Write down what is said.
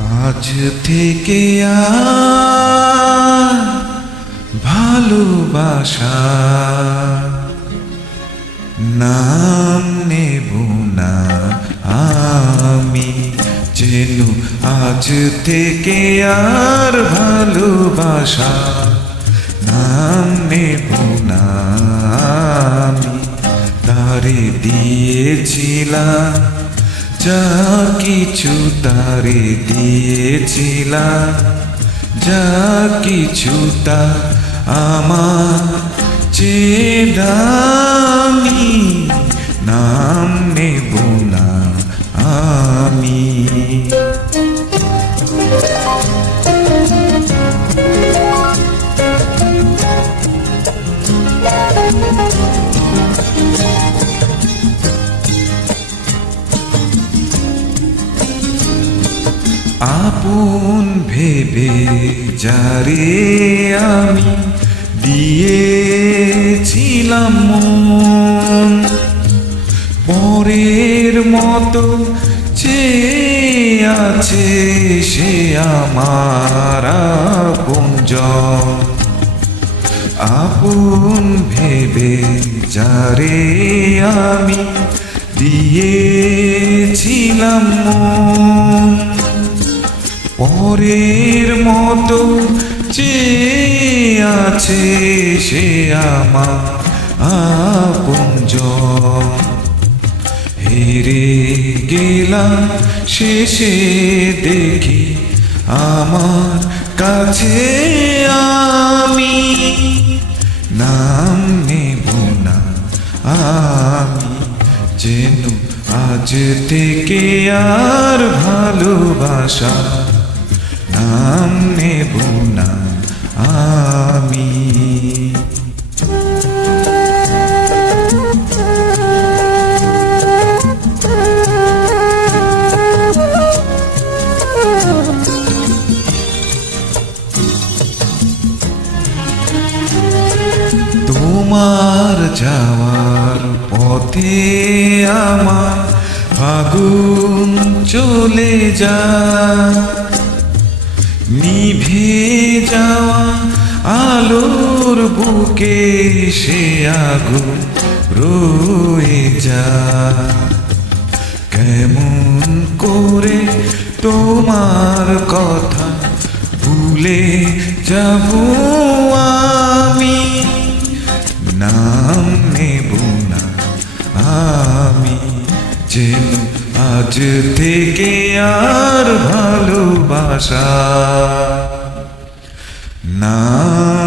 আজ থেকে আর ভালোবাসা নাম নেব না আমি, যেন আজ থেকে আর ভালোবাসা নাম নেব না আমি। তারে দিয়েছিলাম যা কিছু তারে দিয়েছিলাম যা কিছু তা আমার চেদামি নাম নেব না আমি। আপন ভেবে যারে আমি দিয়েছিলাম মন, পরের মতো চেয়ে আছে সে আমার আপনজন আপন ভেবে যারে আমি দিয়েছিলাম মন পরের মতো চেয়ে আছে সে আমার আপনজ হেরে গেলাম শেষে দেখি আমার কাছে আমি নাম নেব না আমি যেন আজ থেকে আর ভালোবাসা নাম নেব না আমি। তোমার যাওয়ার পথে আমার ফাগুন চলে যা নিভে যাওয়া আলোর বুকে সে আগুন রয়ে যা। কেমন করে তোমার কথা ভুলে যাব আমি? নাম নেব না আমি। যেন আজ থেকে আর ভালোবাসা নাম